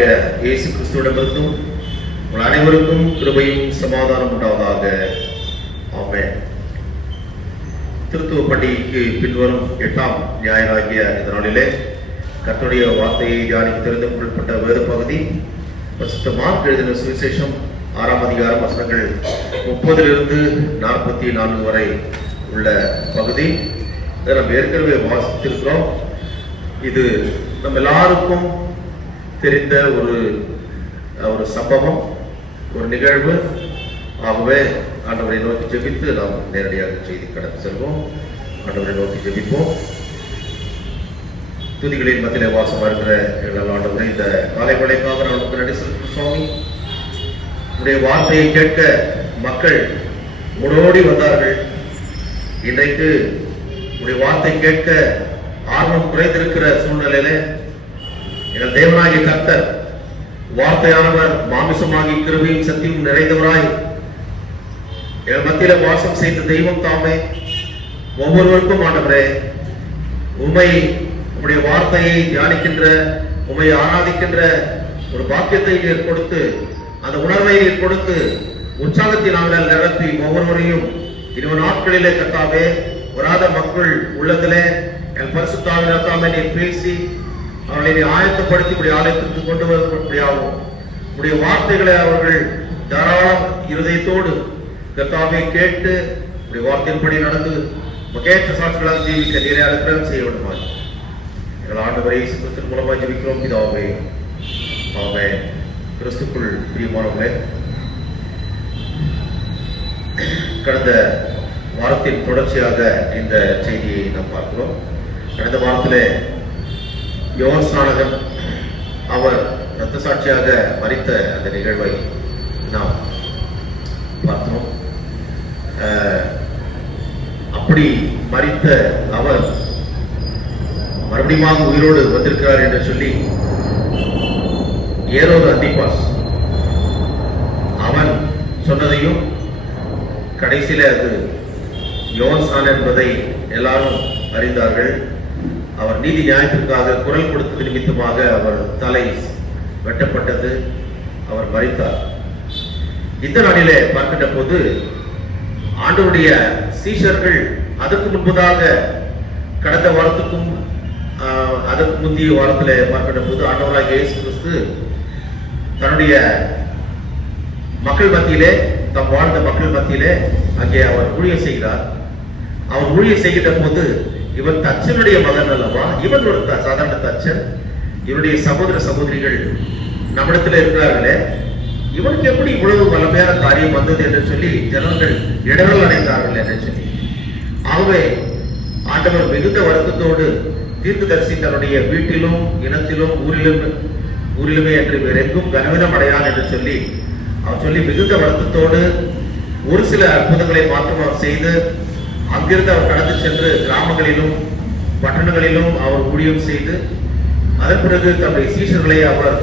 இயேசு கிறிஸ்துவிடமிருந்தும் உங்கள் அனைவருக்கும் கிருபையும் சமாதானம் உண்டாவதாக. ஆமென். திருத்துவ பண்டிகைக்கு பின்வரும் 8ஆம் ஞாயிறாகிய இந்த நாளிலே கர்த்தருடைய வார்த்தையை தியானிக்க தெரிந்து கொள்ளப்பட்ட வேத பகுதி பரிசுத்த மார்க் எழுதின சுவிசேஷம் 6ஆம் அதிகாரம் வசனங்கள் 30 44 வரை உள்ள பகுதி. இதை நம்ம ஏற்கனவே வாசித்திருக்கிறோம். இது நம்ம எல்லாருக்கும் தெரிந்த ஒரு சம்பவம், ஒரு நிகழ்வு. ஆகவே ஆண்டவரை நோக்கி ஜெபித்து நாம் நேரடியாக செய்தி கடந்து செல்வோம். ஆண்டவரை நோக்கி ஜெபிப்போம். துதிகளின் மத்தியிலே வாசமா இருக்கிற எங்கள் ஆண்டவரை, இந்த காலை வேளைக்காக நமக்கு நன்றி செலுத்தும் சுவாமி. உடைய வார்த்தையை கேட்க மக்கள் ஓடோடி வந்தார்கள். இன்றைக்கு உடைய வார்த்தை கேட்க ஆர்வம் குறைந்திருக்கிற சூழ்நிலையிலே எங்கள் தேவனாகிய கர்த்தர் வார்த்தையானவர் மாமிசமாகி கிருபையும் சத்தியம் நிறைந்தவராய் எங்கள் மத்தியில வாசம் செய்த தெய்வம் தாமே ஒவ்வொருவருக்கும் ஆண்டவரே உம்முடைய வார்த்தையை தியானிக்கின்ற, உம்மை ஆராதிக்கின்ற ஒரு பாக்கியத்தை நீர் கொடுத்து, அந்த உணர்வை நீர் கொடுத்து, உற்சாகத்தினால் நிரப்பி ஒவ்வொருவரையும் இருபது நாட்களிலே கர்த்தாவே வராத மக்கள் உள்ளதிலே என் பரிசுத்தாவிலே நீர் பேசி அவர்களை ஆயத்தப்படுத்தி உடைய ஆலயத்திற்கு கொண்டு வரும்படியாகும். உடைய வார்த்தைகளை அவர்கள் தாராள இருதயத்தோடு கர்த்தாவை கேட்டு உடைய வார்த்தையின்படி நடந்து கேட்ட சாட்சிகளாக ஜீவிக்க நீரை அனுகிரகம் செய்ய வேண்டுமாய் எங்கள் ஆண்டவரை இயேசு கிறிஸ்துவின் மூலமாக ஜெபிக்கிறோம் பிதாவே. ஆமென். கிறிஸ்துக்குள் பிரியமானவர்களே, கடந்த வாரத்தின் தொடர்ச்சியாக இந்த செய்தியை நாம் பார்க்கிறோம். கடந்த வாரத்திலே யோவான் அவர் இரத்த சாட்சியாக மரித்த அந்த நிகழ்வை நாம் பார்த்தோம். அப்படி மரித்த அவர் மறுபடியும் உயிரோடு வந்திருக்கிறார் என்று சொல்லி ஏரோது அந்திபாஸ் அவன் சொன்னதையும் கடைசியில அது யோவான் என்பதை எல்லாரும் அறிந்தார்கள். அவர் நீதி நியாயத்திற்காக குரல் கொடுத்தது நிமித்தமாக அவர் தலை வெட்டப்பட்டது, அவர் மரித்தார். இந்த நாளிலே பார்க்கின்ற போது ஆண்டவருடைய சீஷர்கள் அதற்கு முன்பதாக கடந்த வாரத்துக்கும் அதற்கு முந்தைய வாரத்தில் பார்க்கின்ற போது ஆண்டவராகிய இயேசு கிறிஸ்து தன்னுடைய மக்கள் மத்தியிலே, தம் வாழ்ந்த மக்கள் மத்தியிலே அங்கே அவர் ஊழியம் செய்கிறார். அவர் ஊழியம் செய்கின்ற போது இவன் தச்சனுடைய மகன் அல்லவா, இவன் ஒரு சாதாரண தச்சன், இவருடைய சகோதர சகோதரிகள் நம்மிடத்தில் இருக்கிறார்களே, இவனுக்கு எப்படி இவ்வளவு வல்லமையான காரியம் வந்தது என்று சொல்லி ஜனங்கள் இடர்கள் அடைந்தார்கள் என்று சொல்லி, ஆகவே ஆண்டவர் மிகுந்த வருத்தத்தோடு தீர்க்கதரிசி தன்னுடைய வீட்டிலும் இனத்திலும் ஊரிலுமே என்று வேறெங்கும் கனவினம் அடையான் என்று சொல்லி அவர் சொல்லி மிகுந்த வருத்தத்தோடு ஒரு சில அற்புதங்களை மாற்றம் அவர் செய்து அங்கிருந்து அவர் கடந்து சென்று கிராமங்களிலும் பட்டணங்களிலும் அவர் ஊழியம் செய்து அதன் பிறகு தன்னுடைய சீஷர்களை அவர்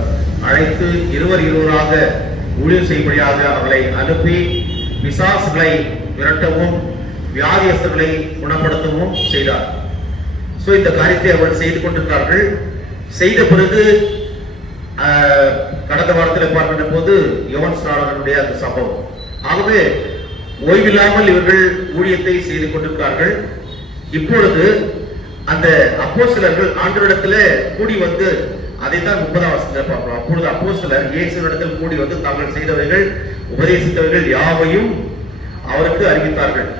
அழைத்து இருவராக ஊழியம் செய்யும்படியாக அவர்களை அனுப்பி பிசாசுகளை விரட்டவும் வியாதியஸ்தர்களை குணப்படுத்தவும் செய்தார். இந்த காரியத்தை அவர்கள் செய்து கொண்டிருக்கிறார்கள். செய்த பிறகு கடந்த வாரத்தில் பார்க்கின்ற போது யோவான் ஸ்நானகனுடைய அந்த சம்பவம். ஆகவே ஓய்வில்லாமல் இவர்கள் ஊழியத்தை செய்து கொண்டிருக்கிறார்கள். இப்பொழுது அந்த அப்போஸ்தலர்கள் ஆண்டவரிடத்தில் கூடி வந்து, அதைத்தான் 30ஆம் வசனத்தில் பார்க்கிறோம். அப்பொழுது அப்போஸ்தலர் இயேசுவினிடத்தில் கூடி வந்து தாங்கள் செய்தவைகள் உபதேசித்தவைகள் யாவையும் அவருக்கு அறிவித்தார்கள்.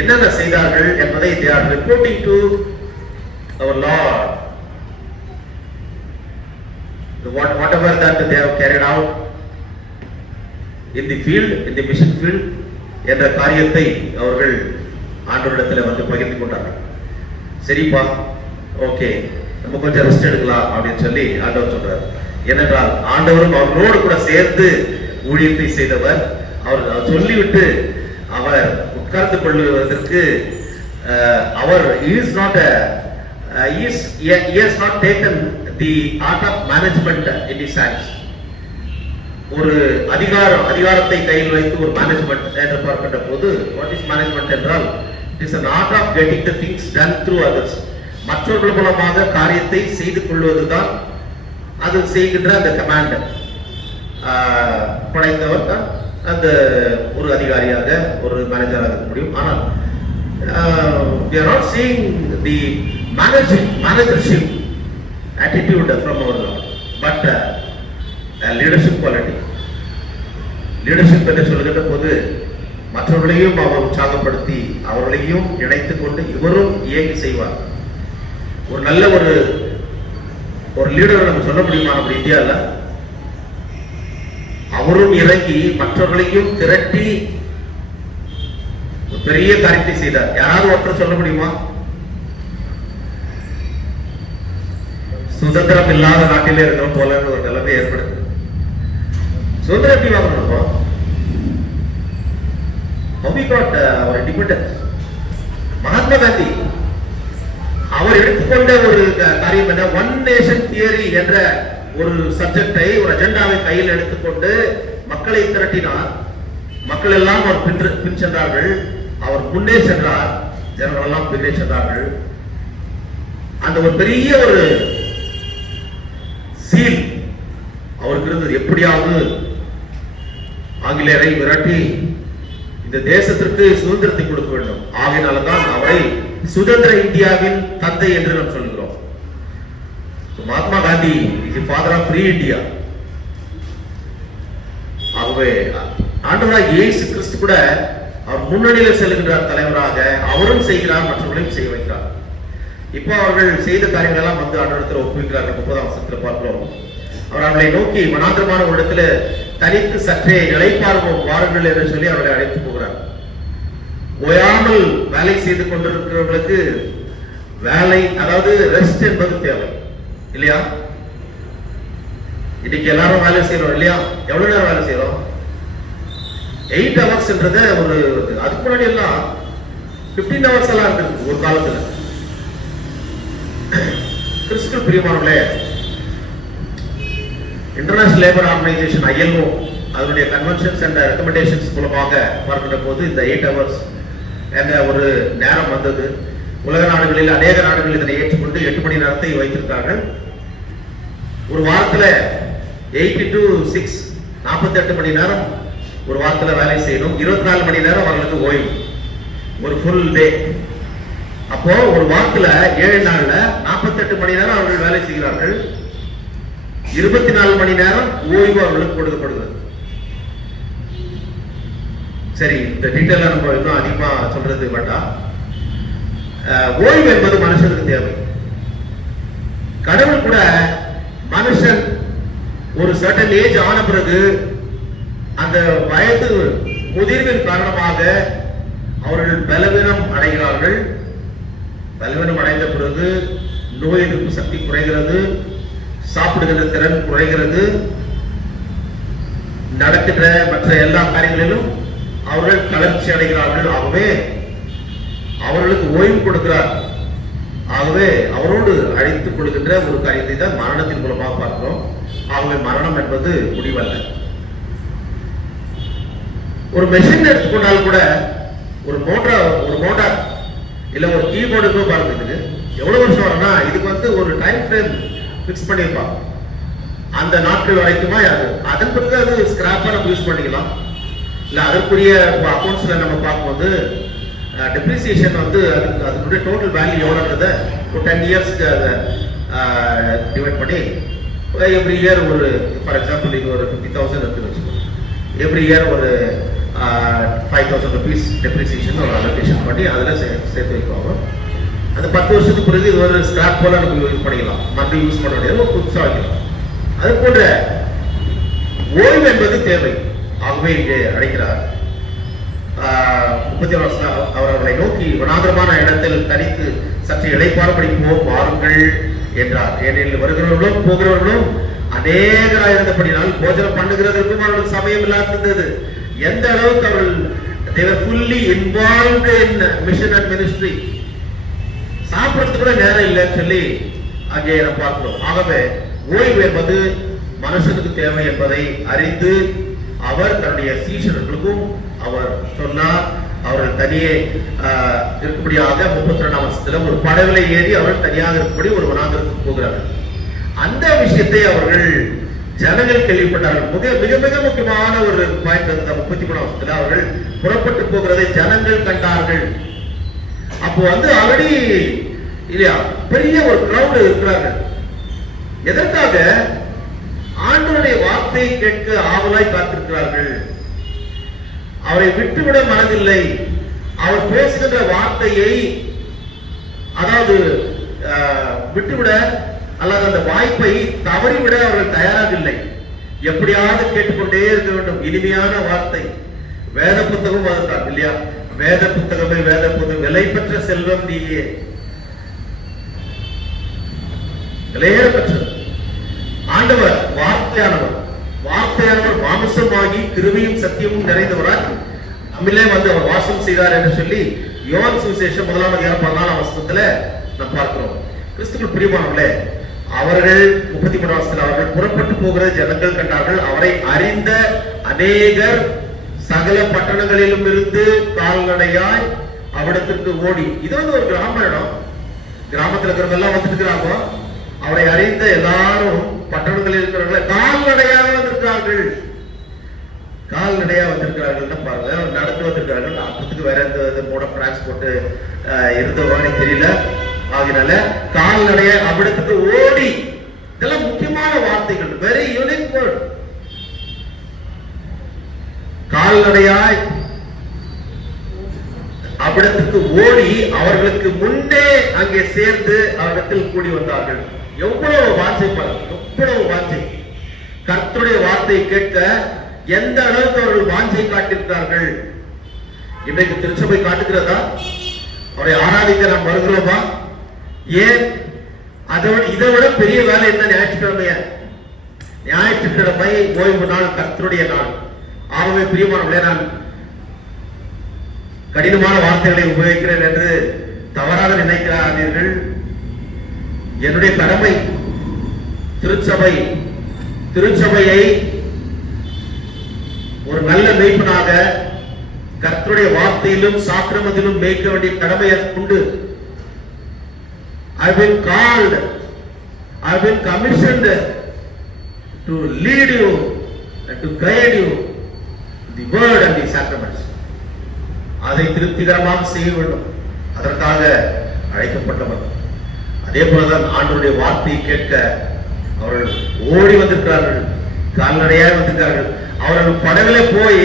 என்னென்ன செய்தார்கள் என்பதை they are reporting to our Lord. Whatever that they have carried out in the field, in the mission field என்ற காரியத்தை அவர்கள் ஆண்டவரிடத்தில் வந்து பகிர்ந்து கொண்டார்கள். சரிப்பா, ஓகே, நம்ம கொஞ்சம் ரெஸ்ட் எடுக்கலாம் அப்படின்னு சொல்லி ஆண்டவர் சொல்றார். ஏனென்றால் ஆண்டவரும் அவர்களோடு கூட சேர்ந்து ஊழியத்தை செய்தவர். அவர் சொல்லிவிட்டு அவர் உட்கார்ந்து கொள்வதற்கு அவர் has not taken the art of management in his hands. ஒரு அதிகாரத்தை கையில் வைத்து ஒரு மேனேஜ்மெண்ட் என்று பார்க்கின்ற போது, what is management என்றால் it is an art of getting the things done through others. மற்றவர்கள் மூலமாக காரியத்தை செய்து கொள்வதுதான் அது செய்கின்ற அந்த கமாண்ட் படைத்தவர் தான் அந்த ஒரு அதிகாரியாக ஒரு மேனேஜராக இருக்க முடியும். ஆனால் we are not seeing the managership attitude from our Lord, but leadership quality. Leadership என்று சொல்லுகின்ற போது மற்றவர்களையும் அவர் உற்சாகப்படுத்தி அவர்களையும் இணைத்துக் கொண்டு இவரும் இயங்கி செய்வார். ஒரு நல்ல ஒரு லீடர் நம்ம சொல்ல முடியுமா நம்ம இந்தியாவில்? அவரும் இறங்கி மற்றவர்களையும் திரட்டி பெரிய காரியத்தை செய்தார். யாராவது ஒருத்தர் சொல்ல முடியுமா? சுதந்திரம் இல்லாத நாட்டிலே இருக்கிறோம் போல ஒரு நிலைமை ஏற்படுது. சுதந்திரம் எப்படி வாங்கணும்? How we got our independence? Mahatma Gandhi அவர் எடுத்துக்கொண்ட ஒரு காரியம் என்ன? ஒன் நேஷன் தியரி என்ற ஒரு சப்ஜெக்டை, ஒரு அஜெண்டாவை கையில் எடுத்துக்கொண்டு மக்களை திரட்டினார். மக்கள் எல்லாம் அவர் பின் சென்றார்கள். அவர் முன்னே சென்றார், ஜனங்கள் எல்லாம் பின்னே சென்றார்கள். அந்த ஒரு பெரிய ஒரு சீல் அவருக்கு இருந்தது. எப்படியாவது ஆங்கிலேயரை விரட்டி இந்த தேசத்திற்கு சுதந்திரத்தை கொடுக்க வேண்டும். ஆகையினால்தான் அவரை சுதந்திர இந்தியாவின் தந்தை என்று நாம் சொல்கிறோம். Mahatma Gandhi is father of free India. ஆகவே ஆண்டவராக இயேசு கிறிஸ்து கூட அவர் முன்னணியில் செல்கின்றார் தலைவராக. அவரும் செய்கிறார், மற்றவர்களையும் செய்ய வைக்கிறார். இப்போ அவர்கள் செய்த காரியங்கள் எல்லாம் வந்து ஆண்டவரத்தில் ஒப்புவிக்கிறார்கள். 30ஆம் வசனத்தில் பார்க்கிறோம். அவர் அவர்களை நோக்கி வனாந்திரமான ஒரு இடத்துல தனித்து சற்றே இளைப்பாறுவோம் வாருங்கள் என்று சொல்லி அவர்களை அழைத்து போகிறார். ஓயாமல் வேலை செய்து கொண்டிருக்கிறவர்களுக்கு வேலை, அதாவது ரெஸ்ட் என்பது தேவை இல்லையா? இன்னைக்கு எல்லாரும் வேலை செய்யறோம் இல்லையா? எவ்வளவு நேரம் வேலை செய்யறோம்? 8 hours என்றத ஒரு அதுக்கு முன்னாடி எல்லாம் 15 hours எல்லாம் இருக்கு ஒரு காலத்துல. கிறிஸ்துவுக்குள் பிரியமானவர்களே, இன்டர்நேஷனல் லேபர் ஆர்கனைசேஷன் ILO அதனுடைய கன்வென்ஷன்ஸ் அண்ட் ரெக்கமெண்டேஷன்ஸ் மூலமாக பார்க்கின்ற போது இந்த 8 hours என்ற ஒரு நேரம் வந்தது. உலக நாடுகளில் அநேக நாடுகளில் இதனை ஏற்றுக்கொண்டு 8 மணி நேரத்தை வைத்திருக்கார்கள். ஒரு வாரத்துல 8 to 6 48 மணி நேரம் ஒரு வாரத்துல வேலை செய்யணும். 24 மணி நேரம் அவர்களுக்கு ஓய்வு, ஒரு ஃபுல் டே. அப்போ ஒரு வாரத்துல 7 நாள்ல 48 மணி நேரம் அவர்கள் வேலை செய்கிறார்கள். 24 மணி நேரம் ஓய்வு அவர்களுக்கு கொடுக்கப்படுகிறது. சரி, இந்த டீட்டெயில நம்ம இன்னும் அதிகமா சொல்றது வேண்டாம். ஓய்வு என்பது மனுஷனுக்கு தேவை. கடவுள் கூட மனுஷன் ஒரு சர்டன் ஏஜ் ஆன பிறகு அந்த வயது முதிர்வின் காரணமாக அவர்கள் பலவீனம் அடைகிறார்கள். பலவீனம் அடைந்த பிறகு நோய் எதிர்ப்பு சக்தி குறைகிறது, சாப்பிடுகிற திறன் குறைகிறது, நடக்கின்ற மற்ற எல்லா காரியங்களிலும் அவர்கள் தளர்ச்சி அடைகிறார்கள். ஆகவே அவர்களுக்கு ஓய்வு கொடுக்கிறார். ஆகவே அவரோடு அழைத்துக் கொள்கின்ற ஒரு காரியத்தை தான் மரணத்தின் மூலமாக பார்க்கிறோம். ஆகவே மரணம் என்பது முடிவல்ல. ஒரு மெஷின் எடுத்துக்கொண்டால் கூட ஒரு மோட்டார் இல்ல ஒரு கீபோர்டு பாருங்க, எவ்வளவு வருஷம் வரும்னா இதுக்கு வந்து ஒரு டைம் ஃப்ரேம் பிக்ஸ் பண்ணிருப்பாங்க. அந்த நாட்கள் வரைக்குமா அதன் பிறகு அது ஸ்கிராப்பா நம்ம யூஸ் பண்ணிக்கலாம். இல்ல அதற்குரிய அக்கௌண்ட்ஸ்ல நம்ம பார்க்கும்போது டெப்ரிசியேஷன் வந்து அதனுடைய டோட்டல் வேல்யூ எவ்வளவுன்றத ஒரு 10 இயர்ஸ்க்கு அதை டிவைட் பண்ணி எவ்ரி இயர் ஒரு, ஃபார் எக்ஸாம்பிள் இது ஒரு 50,000 இருக்கு வச்சுக்கோங்க, எவ்ரி இயர் ஒரு 5,000 rupees டெப்ரிசியேஷன் ஒரு அலோகேஷன் பண்ணி அதில் சேர்த்து வைக்குவாங்க. அந்த 10 வருஷத்துக்கு பிறகு இது ஒரு ஸ்கிராப் போல நம்ம யூஸ் பண்ணிக்கலாம், மறுபடியும் யூஸ் பண்ண முடியாது, புதுசாக வைக்கலாம். அது போன்ற ஓய்வு என்பது தேவை. ஆகவே இங்கே அழைக்கிறார். 30 வருஷம் அவர்களை நோக்கி வனாந்திரமான இடத்தில் தனித்து சற்று இளைப்பாறும்படி வாருங்கள் என்றார். ஏனெனில் வருகிறவர்களும் போகிறவர்களும் அநேகராக இருந்தபடினால் போஜனம் பண்ணுகிறதற்கும் அவர்களுக்கு சமயம் இல்லாதிருந்தது. எந்த அளவுக்கு அவர்கள் they were fully involved in mission and ministry, சாப்பிடுறதுக்கு கூட நேரம் இல்லைன்னு சொல்லி அங்கே நம்ம பார்க்கிறோம். ஆகவே ஓய்வு என்பது மனுஷனுக்கு தேவை என்பதை அறிந்து அவர் தன்னுடைய சீஷர்களுக்கும் அவர் சொன்னார். அவர்கள் தனியே இருக்கும்படியாக 32ஆம் வசனத்துல ஒரு படகுல ஏறி அவர்கள் தனியாக இருக்கும்படி ஒரு வனாந்திரத்துக்கு போகிறார்கள். அந்த விஷயத்தை அவர்கள் ஜனங்கள் கேள்விப்பட்டார்கள். மிக மிக முக்கியமான ஒரு பாயிண்ட் அந்த 33ஆம் வசனத்துல அவர்கள் புறப்பட்டு போகிறதை ஜனங்கள் கண்டார்கள். அப்போ ஆல்ரெடி இல்லையா பெரிய ஒரு கிரௌட் இருக்கிறார்கள். எதற்காக? ஆண்டவருடைய வார்த்தையை கேட்க ஆவலாய் காத்திருக்கிறார்கள். அவரை விட்டுவிட மனதில்லை. அவர் பேசுகின்ற வார்த்தையை அதாவது விட்டுவிட அல்லது அந்த வாய்ப்பை தவறிவிட அவர்கள் தயாராக இல்லை. எப்படியாவது கேட்டுக்கொண்டே இருக்க வேண்டும். இனிமையான வார்த்தை. வேத புத்தகம் அதுதான் இல்லையா? வேத புத்தகமே வேத புத்தகம், விலை பெற்ற செல்வம் நீயே, விலையேற பெற்றது. ஆண்டவர் வார்த்தையானவர். வார்த்தையானவர் மாம்சமாகி கிருபையும் சத்தியமும் நிறைந்தவராய் நம்மிலே அவர் வாசம் செய்தார் என்று சொல்லி யோவான் சுவிசேஷம் 1ஆம் அதிகாரம் 14ஆம் வசனத்துல நாம் பார்க்கிறோம். கிறிஸ்துவுக்குள் பிரியமானவர்களே, அவர்கள் 33ஆம் வசனத்தில் அவர்கள் புறப்பட்டு போகிற ஜனங்கள் கண்டார்கள். அவரை அறிந்த அநேகர் சகல பட்டணங்களிலும் இருந்து கால்நடையாய் அவிடத்திற்கு ஓடி. இது ஒரு கிராம இடம். கிராமத்தில் இருக்கிறவங்க எல்லாம் வந்துருக்கிறாங்க. அவரை அறிந்த எல்லாரும் பட்டணங்களில் இருக்கிறவங்க கால்நடையாக வந்திருக்கிறார்கள். கால்நடையா வந்திருக்கிறார்கள் பாருங்க. நடந்து வந்திருக்கிறார்கள். அப்பத்துக்கு வேற எந்த மோட் ஆஃப் டிரான்ஸ்போர்ட் இருந்தவங்க தெரியல. ஆகினால கால்நடையா அவ்விடத்துக்கு ஓடி. இதெல்லாம் முக்கியமான வார்த்தைகள். Very unique word. கால்நடையாய் அவ்விடத்துக்கு ஓடி அவர்களுக்கு முன்னே அங்கே சேர்ந்து அவரிடத்தில் கூடி வந்தார்கள். எவ்வளவு வாஞ்சை பாருங்க, எவ்வளவு வாஞ்சை. கர்த்தருடைய வார்த்தையை கேட்க எந்த அளவுக்கு அவர்கள் வாஞ்சை காட்டியிருக்கிறார்கள். இன்றைக்கு திருச்சபை காட்டுகிறதா? அவரை ஆராதிக்க நாம் வருகிறோமா? ஏன்? இதை விட பெரிய வேலை என்ன? ஞாயிற்றுக்கிழமைய ஞாயிற்றுக்கிழமை ஓய்வு நாள், கர்த்தருடைய நாள். ஆகவே பிரியமானவர்களே, நான் கடினமான வார்த்தைகளை உபயோகிக்கிறேன் என்று தவறாக நினைக்கிறார்கள். என்னுடைய கடமை திருச்சபையை ஒரு நல்ல மேய்ப்பனாக கர்த்தருடைய வார்த்தையிலும் சாக்கிரமத்திலும் மேய்க்க வேண்டிய கடமை எனக்கு உண்டு. I have been called, I have been commissioned to lead you and to guide you the word and the sacraments. அதை திருப்திகரமாக செய்ய வேண்டும். அதற்காக அழைக்கப்பட்டவர். அதே போலதான் ஆண்டவருடைய வார்த்தையை கேட்க அவர்கள் ஓடி வந்திருக்கிறார்கள். கால்நடையாக வந்திருக்கிறார்கள். அவர்கள் படகுல போய்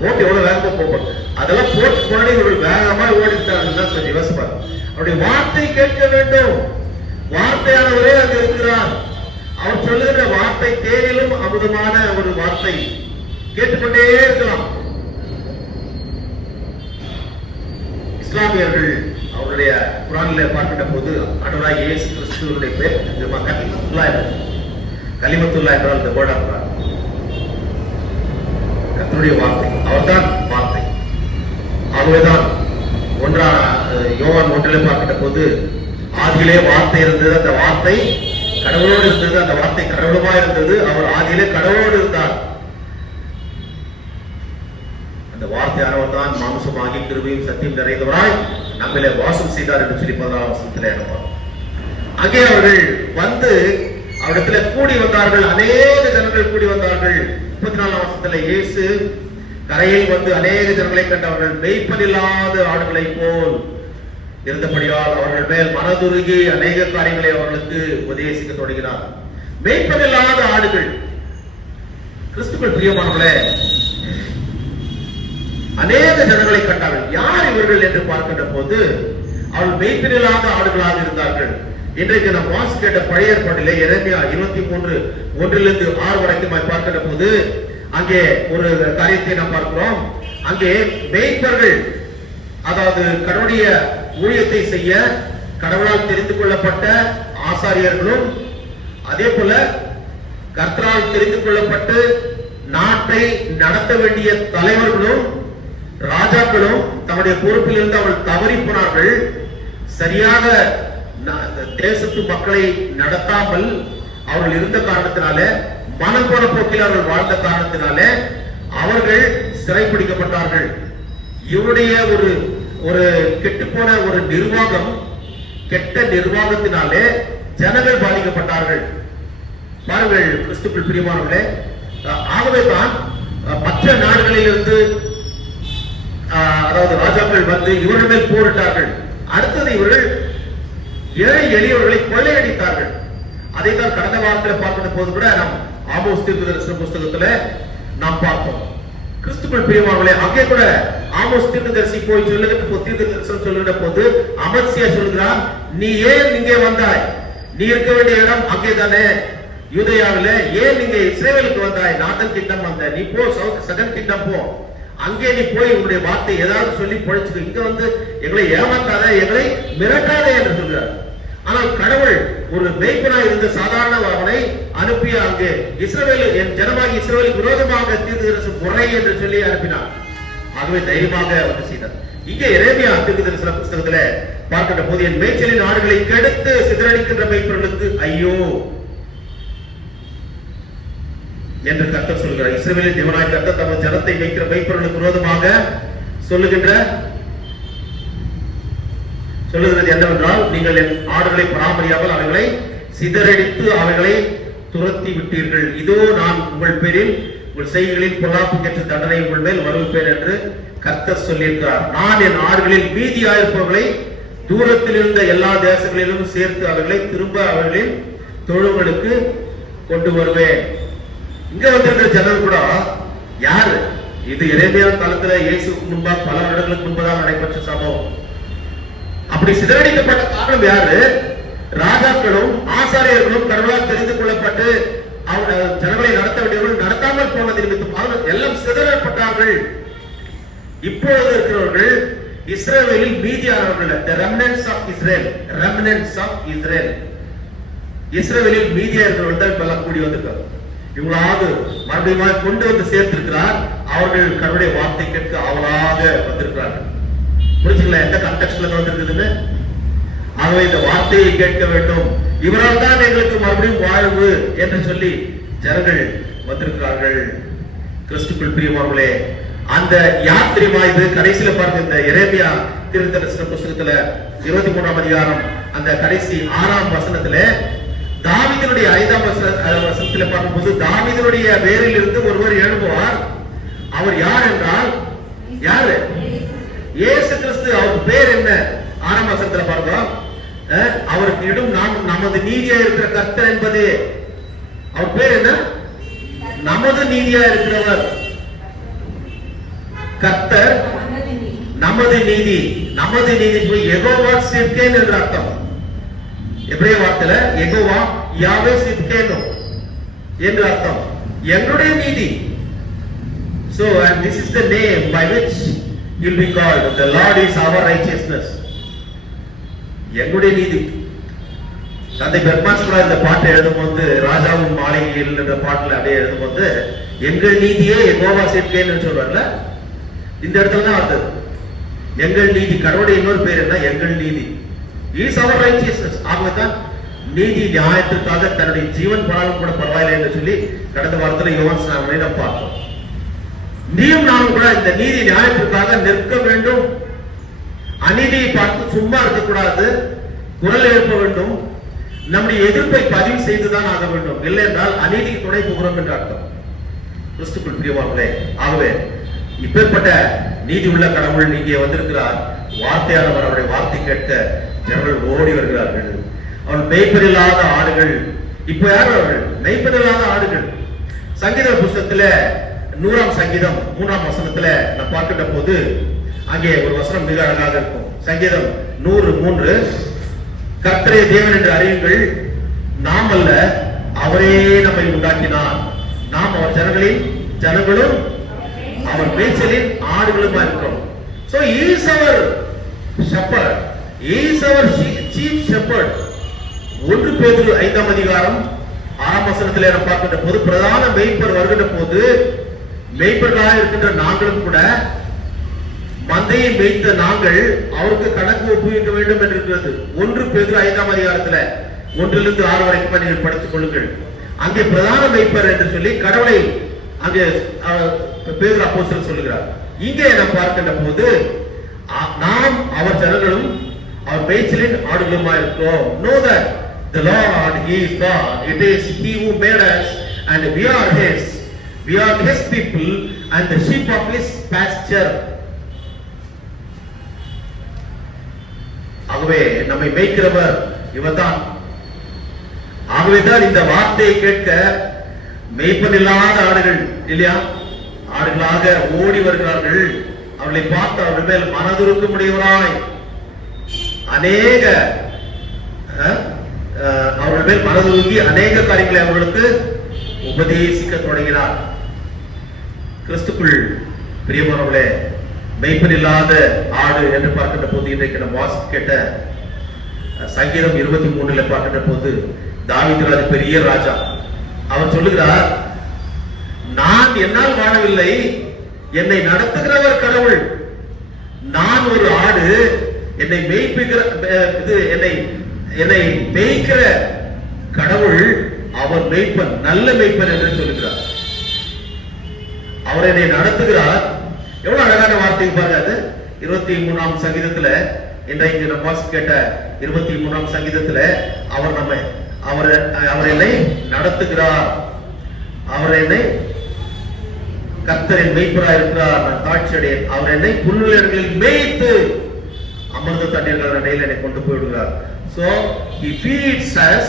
போட்டு எவ்வளவு வேகமா போகும், அதெல்லாம் போட்டு போனே இவர்கள் வேகமா ஓடிட்டார்கள். கொஞ்சம் யோசிப்பார். அவருடைய வார்த்தை கேட்க வேண்டும். வார்த்தையானவரே அங்கு இருக்கிறார். அவர் சொல்லுகிற வார்த்தை தேனிலும் அமுதமான ஒரு வார்த்தை. கேட்டுக்கொண்டே இருக்கலாம். இஸ்லாமியர்கள் அவருடைய குர்ஆனிலே பார்க்கின்ற போது ஆண்டவராகிய இயேசு கிறிஸ்துவினுடைய பெயர் கலிமத்துல்லா என்றால் the word of God. கர்த்தருடைய வார்த்தை. அவர்தான் வார்த்தை. ஆகவேதான் யோவான் 1 பார்க்கின்ற போது ஆதியிலே வார்த்தை இருந்தது, அந்த வார்த்தை கடவுளோடு இருந்தது, அந்த வார்த்தை கடவுளுமா இருந்தது, அவர் ஆதியிலே கடவுளோடு இருந்தார். அந்த வார்த்தையானவர் தான் மாம்சமாகி கிருபையும் சத்தியம் நிறைந்தவராய் நம்மிலே வாசம் செய்தார் என்று சொல்லி 14ஆம் வசனத்திலே அங்கே அவர்கள் வந்து அவரிடத்துல கூடி வந்தார்கள். அநேக ஜனங்கள் கூடி வந்தார்கள். 34ஆம் வசனத்திலே இயேசு கரையில் வந்து அநேக ஜனங்களை கண்டவர்கள் மேய்ப்பனில்லாத ஆடுகளை போல் இருந்தபடியால் அவர்கள் மேல் மனதுருகி அநேக காரியங்களை அவர்களுக்கு உபதேசிக்க தொடங்கினார். மேய்ப்பனில்லாத ஆடுகள். கிறிஸ்துவுக்குள் பிரியமானவர்களே, அநேக ஜனங்களை கண்டார்கள். யார் இவர்கள் என்று பார்க்கின்ற போது அவர்கள் மேய்ப்பனில்லாத ஆடுகளாக இருந்தார்கள். இன்றைக்கு நாம் வாசி கேட்ட பழைய ஏற்பாட்டிலே எரேமியா 23:1-6 வரைக்கும் பார்க்கின்ற போது அங்கே ஒரு காரியத்தை நாம் பார்க்கிறோம். அங்கே மேய்ப்பர்கள், அதாவது கடவுளுடைய ஊழியத்தை செய்ய கடவுளால் தெரிந்து கொள்ளப்பட்ட ஆசாரியர்களும், அதே போல கர்த்தரால் தெரிந்து கொள்ளப்பட்டு நாட்டை நடத்த வேண்டிய தலைவர்களும் ராஜாக்களும் தம்முடைய பொறுப்பில் இருந்து அவர்கள் தவறி போனார்கள். சரியாக தேசத்து மக்களை நடத்தாமல் அவர்கள் இருந்த காரணத்தினால, மனம் போன போக்கில் அவர்கள் வாழ்ந்த காரணத்தினால அவர்கள் சிறைப்பிடிக்கப்பட்டார்கள். இவருடைய ஒரு ஒரு கெட்டுப்போன ஒரு நிர்வாகம், கெட்ட நிர்வாகத்தினாலே ஜனங்கள் பாதிக்கப்பட்டார்கள். பாருங்கள் கிறிஸ்துக்குள் பிரியமானவர்களே, ஆகவே தான் மற்ற நாடுகளில் இருந்து அதாவது ராஜாக்கள் வந்து இவர்கள் மேல் போரிட்டார்கள். அடுத்தது இவர்கள் ஏழை எளியவர்களை கொள்ளையடித்தார்கள். அதை தான் கடந்த வாரத்தில் பார்க்கிற போது கூட நாம் ஆமோஸ் தீர்க்கதரிசன புஸ்தகத்துல நாம் பார்த்தோம். கிறிஸ்துக்குள் பிரியமானவர்களே, அங்கே கூட ஆமோஸ் தீர்க்கதரிசி போய் தீர்க்கதரிசனம் சொல்லுகிற போது அமத்சியா சொல்கிறான், நீ ஏன் இங்கே வந்தாய்? நீ இருக்க வேண்டிய இடம் அங்கே தானே, யூதேயாவில. ஏன் நீங்க இஸ்ரேலுக்கு வந்தாய்? நார்தன் கிங்டம் வந்த, நீ போ சதர்ன் கிங்டம் போ, அங்கே நீ போய் உங்களுடைய வார்த்தை ஏதாவது சொல்லி பொழைச்சுக்க, இங்க வந்து எங்களை ஏமாத்தாத, எங்களை மிரட்டாதே என்று சொல்கிறார். ஆனால் கடவுள் ஒரு மேய்ப்பனா இருந்த சாதாரண அவனை அனுப்பி அங்கே இஸ்ரவேல், என் ஜனமாகி இஸ்ரவேலுக்கு விரோதமாக தீர்க்கதரிசனம் முறை என்று சொல்லி அனுப்பினார். ஆகவே தைரியமாக வந்து செய்தார். இங்கே எரேமியா தீர்க்கதரிசன புஸ்தகத்துல பார்க்கின்ற போது, என் மேய்ச்சலின் ஆடுகளை கெடுத்து சிதறடிக்கின்ற மேய்ப்பர்களுக்கு ஐயோ என்று கர்த்தர் சொல்கிறார். இஸ்ரவேலின் தேவனாய் கர்த்தர் தமது ஜனத்தை மேய்க்கிற மேய்ப்பர்களுக்கு விரோதமாக சொல்லுகிறது என்னவென்றால், நீங்கள் என் ஆடுகளை பராமரியாமல் அவைகளை சிதறடித்து அவைகளை துரத்தி விட்டீர்கள். இதோ நான் உங்கள் பேரில் உங்கள் செய்கைகளில் பொல்லாப்புக்கேற்ற தண்டனை உங்கள் மேல் வருவிப்பேன் என்று கர்த்தர் சொல்லியிருக்கிறார். நான் என் ஆடுகளில் மீதியாயிருப்பவர்களை தூரத்தில் இருந்த எல்லா தேசங்களிலும் சேர்த்து அவைகளை திரும்ப அவர்களின் தொழுவங்களுக்கு கொண்டு வருவேன். இங்க வந்திருக்கிற ஜனம் கூட யாரு? இது எரேமியா காலத்துல இயேசுக்கு முன்பாக பல வருடங்களுக்கு முன்பதாக நடைபெற்ற சம்பவம். அப்படி சிதறடிக்கப்பட்ட காரணம் யாரு? ராஜாக்களும் ஆசாரியர்களும் கடவுளால் தெரிந்து கொள்ளப்பட்டு ஜனங்களை நடத்த வேண்டியவர்கள் நடத்தாமல் போனது நிமித்தமாக எல்லாம் சிதறப்பட்டார்கள். இப்பொழுது இருக்கிறவர்கள் இஸ்ரவேலில் மீதியானவர்கள், the remnants of Israel, remnants of Israel. இஸ்ரவேலில் மீதியா இருக்கிறவர்கள் தான் இப்ப கூடி வந்திருக்காங்க. இவங்களாவது மறுபடியும் கொண்டு வந்து சேர்த்திருக்கிறார். அவர்கள் கடவுளுடைய வார்த்தை கேட்க அவளாக வந்திருக்கிறார்கள். புரிஞ்சுங்களா எந்த கான்டெக்ட்ல வந்திருக்குதுன்னு? ஆகவே இந்த வார்த்தையை கேட்க வேண்டும், இவரால் தான் எங்களுக்கு மறுபடியும் வாழ்வு என்று சொல்லி ஜனங்கள் வந்திருக்கிறார்கள். கிறிஸ்துக்குள் பிரியமானவர்களே, அந்த யாத்திரைமா இது கடைசியில பார்க்க, இந்த எரேமியா தீர்க்கதரிசன புஸ்தகத்துல 23ஆம் அதிகாரம் அந்த கடைசி 6ஆம் வசனத்துல தாவீதினுடைய 5ஆம் வசனத்துல பார்க்கும்போது, தாவீதினுடைய வேரில் இருந்து ஒருவர் எழும்புவார். அவர் யார் என்றால் யாரு? இயேசு கிறிஸ்து. அவருக்கு பேர் என்ன? 6ஆம் வசனத்துல பார்க்கிறோம், அவருக்கு இடும் நாம் நமது நீதியா இருக்கிற கர்த்தர் என்பது. அவர் பேர் என்ன? நமது நீதியா இருக்கிறவர் கர்த்தர், நமது நீதி. நமது நீதி யெகோவா சித்கேன் என்ற அர்த்தம். எபிரேய வார்த்தையில யெகோவா யாவே சித்கேனோ என்று அர்த்தம், எங்களுடைய நீதி. So and this is the name by which you'll be called, the Lord is our righteousness. எங்களுடைய நீதி. தந்தை பெர்மாஸ் கூட இந்த பாட்டை எழுதும்போது, ராஜாவும் மாளிகையில் என்ற பாட்டுல அப்படியே எழுதும்போது, எங்கள் நீதியே யெகோவா சித்கேன்னு சொல்றாருல, இந்த இடத்துல தான் வந்தது எங்கள் நீதி. கடவுளுடைய இன்னொரு பேர் என்ன? எங்கள் நீதி. Is our righteousness. ஆகவேதான் நீதி நியாயத்திற்காக தன்னுடைய ஜீவன் போனாலும் கூட பரவாயில்லை என்று சொல்லி கடந்த வாரத்துல யோவான் ஸ்நானனை நாம் பார்த்தோம். நீயும் நானும் கூட இந்த நீதி நியாயத்திற்காக நிற்க வேண்டும். அநீதியை பார்த்து சும்மா இருக்கக்கூடாது, குரல் எழுப்ப வேண்டும். நம்முடைய எதிர்ப்பை பதிவு செய்துதான் ஆக வேண்டும். இல்லை என்றால் அநீதிக்கு துணை போகிறோம் என்று அர்த்தம். கிறிஸ்துக்குள் பிரியமானவர்களே, ஆகவே இப்பேற்பட்ட நீதி உள்ள கடவுள் இங்கே வந்திருக்கிறார். வார்த்தையாளர் அவருடைய வார்த்தை கேட்க ஜனங்கள் ஓடி வருகிறார்கள். அவர்கள் மெய்ப்பெறில்லாத ஆடுகள். இப்ப யார் அவர்கள்? மெய்ப்பெறில்லாத ஆடுகள். சங்கீத புஸ்தகத்துல 100ஆம் சங்கீதம் 3ஆம் வசனத்துல நான் பார்க்கின்ற போது அங்கே ஒரு வசனம் மிக அழகாக இருக்கும். சங்கீதம் 103, கர்த்தரே தேவன் என்று அறியுங்கள், நாம் அல்ல அவரே நம்மை உண்டாக்கினார், நாம் அவர் ஜனங்களும் அவர் மேய்ச்சலின் ஆடுகளுமா இருக்கிறோம். So he is our shepherd, he is our chief shepherd. 1 பேதுரு 5ஆம் அதிகாரம் 6ஆம் வசனத்திலே நாம் பார்க்கின்ற போது, பிரதான மேய்ப்பர் வருகின்ற போது மேய்ப்பர்களாக இருக்கின்ற நாங்களும் கூட மந்தையை மேய்த்த நாங்கள் அவருக்கு கணக்கு ஒப்புவிக்க வேண்டும் என்று இருக்கிறது. 1 பேதுரு 5ஆம் அதிகாரத்துல 1லிருந்து 6 வரைக்கும் நீங்கள் படித்துக் கொள்ளுங்கள். அங்கே பிரதான மேய்ப்பர் என்று சொல்லி கடவுளை அங்கே பேதுரு அப்போஸ்தலன் சொல்லுகிறார். இங்கே நாம் பார்க்கின்ற போது நாம் அவர் ஜனங்களும் அவர் மேய்ச்சலின் ஆடுகளுமா இருக்கிறோம். Know that the Lord, He is God. It is He who made us and we are His. We are His people and the sheep of His pasture. ஆகவே நம்மை மேய்க்கிறவர் இவர்தான். ஆகவேதான் இந்த வார்த்தையை கேட்க மேய்ப்பன் இல்லாத ஆடுகள் இல்லையா ஆடுகளாக ஓடி வருகிறார்கள். அவர்களை பார்த்து அவர்கள் மேல் மனதுருக்க முடியவராய் அநேக அவர்கள் மேல் மனதுருகி அநேக காரியங்களை அவர்களுக்கு உபதேசிக்க தொடங்கினார். கிறிஸ்துக்குள் பிரியமானவர்களே, மேய்ப்பன் இல்லாத ஆடு என்று பார்க்கின்ற போது இன்றைக்கு நம்ம வாசிக்க கேட்ட சங்கீதம் 23 பார்க்கின்ற போது தாவீது ராஜா பெரிய ராஜா அவர் சொல்லுகிறார், நான் என்னால் வாழவில்லை, என்னை நடத்துகிறவர் கடவுள். நான் ஒரு ஆடு, என்னை மேய்ப்பிக்கிற என்னை மேய்க்கிற கடவுள் அவர் மேய்ப்பன், நல்ல மேய்ப்பன் என்று சொல்லுகிறார். அவர் என்னை நடத்துகிறார். எவ்வளவு அழகான வார்த்தை பாருங்க. அது 23ஆம் சங்கீதத்துல இன்றைக்கு நம்ம கேட்ட 23ஆம் சங்கீதத்துல அவர் என்னை நடத்துகிறார். அவர் என்னை கர்த்தரின் மேய்ப்பராய் இருக்கிறார், நான் தாழ்ச்சியடையேன். அவர் என்னை புல்வெளிகளில் மேய்த்து அமர்ந்த தண்ணீர்கள் நடையில் என்னை கொண்டு போய்விடுகிறார். So he feeds us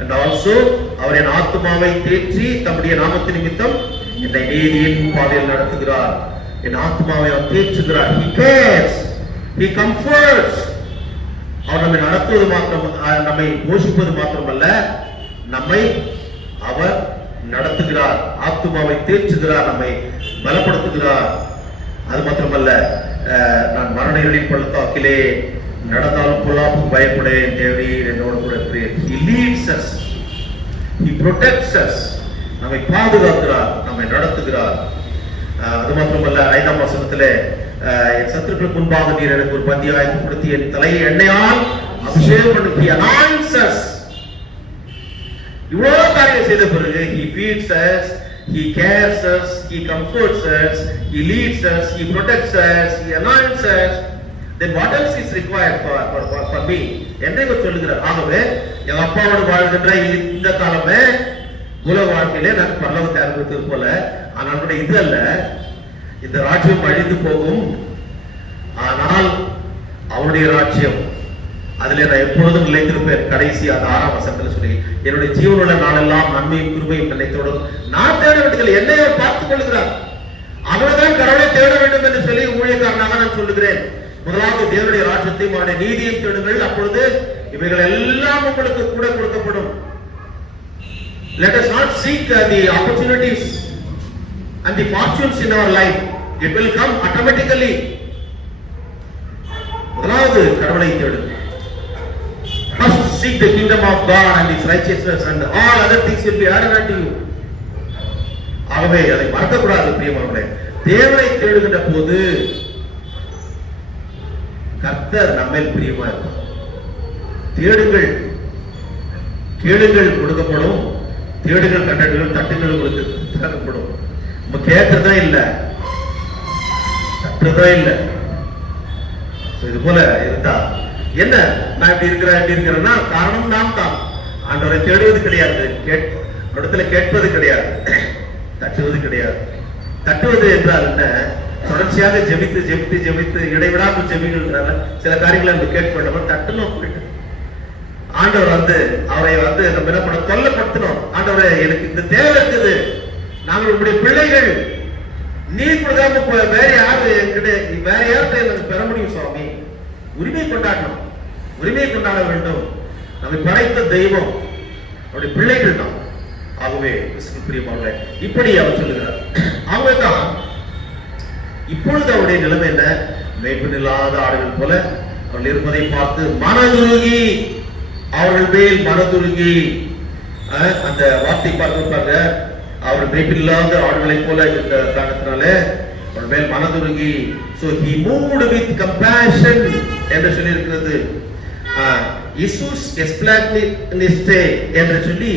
and also அவர் என் ஆத்துமாவை தேற்றி தம்முடைய நாமத்தின் நிமித்தம் என்னை நீதியின் பாதையில் நடத்துகிறார். என் ஆத்துமாவை அவர் தேற்றுகிறார். He cares, he comforts. அவர் நம்மை நடத்துவது மாத்திரம், நம்மை போஷிப்பது மாத்திரமல்ல, நம்மை அவர் நடத்துகிறார், ஆத்துமாவை தேற்றுகிறார், நம்மை பலப்படுத்துகிறார். அது மாத்திரமல்ல, நான் மரண இருளின் பள்ளத்தாக்கிலே நடந்தாலும் பொல்லாப்புக்கு பயப்படேன், தேவரீர் என்னோடு கூட இருக்கிறீர். He leads us, he protects us. நம்மை பாதுகாக்கிறார், நம்மை நடத்துகிறார். அது மாத்திரமல்ல, 5ஆம் வசனத்திலே என் சத்துருக்களுக்கு முன்பாக நீர் எனக்கு ஒரு பந்தி ஆயத்தப்படுத்தி என் தலையை எண்ணெயால் அபிஷேகம் பண்ணி He anoints us. இவ்வளவு காரியம் செய்த பிறகு He feeds us, He cares us, He comforts us, He leads us, He protects us, He anoints us. Then what else is required for me? என்று இவர் சொல்லுகிறார். ஆகவே என் அப்பாவோடு வாழ்கின்ற இந்த காலமே உலக வாழ்க்கையிலே நான் பரலோகத்தை அனுபவித்தது போல, ஆனால் இது அல்ல, இந்த ராஜ்யம் அழிந்து போகும், ஆனால் அவருடைய ராஜ்யம் அதிலே நான் எப்பொழுதும் நிலைத்திருப்பேன். கடைசி அந்த 6ஆம் வசனத்தில் சொல்லி, என்னுடைய ஜீவனுள்ள நாளெல்லாம் நன்மையும் கிருபையும் என்னை தொடரும். நான் தேட வேண்டியதில்லை, என்னை அவர் பார்த்துக் கொள்கிறார். அவர்தான் கடவுளை தேட வேண்டும் என்று சொல்லி ஊழியக்காரனாக நான் சொல்லுகிறேன். முதலாவது தேவனுடைய ராஜ்யத்தையும் அவருடைய நீதியை தேடுங்கள், அப்பொழுது இவைகள் எல்லாம் உங்களுக்கு கூட கொடுக்கப்படும். Let us not seek the opportunities and the fortunes in our life. It will come automatically. முதலாவது கடவுளை தேடுங்கள். First seek the kingdom of God and His righteousness, and all other things will be added unto you. ஆகவே அதை மறக்கக்கூடாது பிரியமானவர்களே. தேவனை தேடுகின்ற போது கர்த்தர் நம்மேல் பிரியமா இருப்பார். தேடுங்கள், கேளுங்கள் கொடுக்கப்படும், தேடுங்கள் கண்டடுங்கள், தட்டுங்கள் உங்களுக்கு திறக்கப்படும். நம்ம கேட்கறதா இல்ல, தட்டுறதா இல்ல. இது போல இருந்தா என்ன, நான் இப்படி இருக்கிறேன்னா காரணம் நாம் தான். ஆண்டவரை தேடுவது கிடையாது, இடத்துல கேட்பது கிடையாது, தட்டுவது கிடையாது. தட்டுவது என்றால் என்ன, தொடர்ச்சியாக ஜெபித்து ஜெபித்து ஜெபித்து இடைவிடாமல் ஜெபிக்கிறதுனால சில காரியங்களை நம்ம கேட்கணும். தட்டணும், போயிட்டு ஆண்டவர் அவரை நம்ம என்ன பண்ண தொல்லைப்படுத்தணும். ஆண்டவரை எனக்கு இந்த தேவை இருக்குது, நாங்கள் உங்களுடைய பிள்ளைகள், நீர் கொடுக்காம வேற யாரு என்கிட்ட வேற யார்கிட்ட எனக்கு பெற முடியும் சுவாமி? உரிமை கொண்டாடணும், உரிமை கொண்டாட வேண்டும். நம்மை படைத்த தெய்வம் அவருடைய பிள்ளைகள் தான். ஆகவே பிரியமானவர்களே, இப்படி அவர் சொல்லுகிறார். ஆகவேதான் இப்பொழுது அவருடைய நிலைமை என்ன, மேய்ப்பன் இல்லாத ஆடுகள் போல அவர்கள் இருப்பதை பார்த்து மனதுருகி, அவர்கள் மேல் மனதுருகி, அந்த வார்த்தை பார்க்க அவர் மேய்ப்பன் இல்லாத ஆடுகளை போல இந்த காரணத்தினால அவர்கள் மேல் மனதுருகி. So he moved with compassion என்று சொல்லி இருக்கிறது. இயேசுஸ் எஸ்பிளாக்னிஸ்டே என்று சொல்லி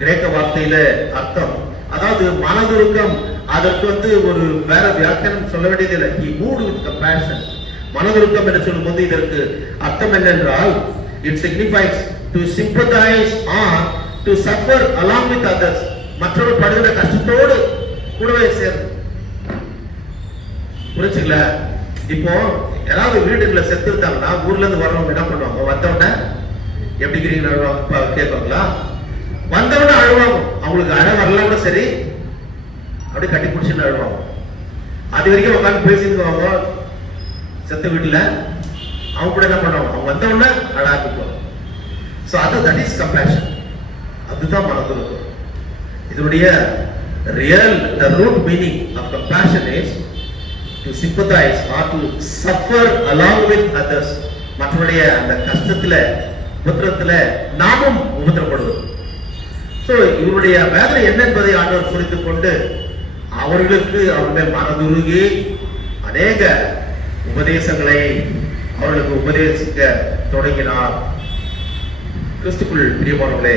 கிரேக்க வார்த்தையில அர்த்தம், அதாவது மனதுருக்கம், அதற்கு ஒரு வேற வியாக்கியானம் சொல்ல வேண்டியதில்லை. he moved with compassion. மனதுருக்கம் என்று சொல்லும்போது இதற்கு அர்த்தம் என்னென்றால், it signifies to sympathize or to suffer along with others. மற்றவர் படுகிற கஷ்டத்தோடு கூடவே சேர்ந்து. புரிச்சுங்களா? இப்போ யாராவது வீட்டுக்குள்ள செத்து இருந்தாங்கன்னா ஊர்ல இருந்து வர்றவங்க என்ன பண்ணுவாங்க? வந்தவொடனே எப்படி இருக்கிறீங்க கேட்பாங்களா? வந்தவொடனே அழுவாங்க. அவங்களுக்கு அழ வரலாம் கூட சரி, அப்படி கட்டி பிடிச்சுன்னு அழுவாங்க. அது வரைக்கும் உட்காந்து பேசிடுவாங்க. செத்த வீட்டுல அவங்க கூட என்ன பண்ணுவாங்க? அவங்க வந்தவொடனே அழ ஆரம்பிப்பாங்க. சோ அது தட் இஸ் கம்பேஷன். அதுதான் மனதுருக்கம். இதனுடைய the root meaning of compassion is to sympathize or to suffer along with others. மற்றவருடைய அந்த கஷ்டத்துல உபத்திரத்துல நாமும் உபத்திரப்படுவோம். சோ இவருடைய வேதனை என்ன என்பதை ஆண்டவர் புரிந்து கொண்டு அவர்கள் மனதுருகி அநேக உபதேசங்களை அவர்களுக்கு உபதேசிக்க தொடங்கினார். கிறிஸ்துக்குள் பிரியமானவர்களே,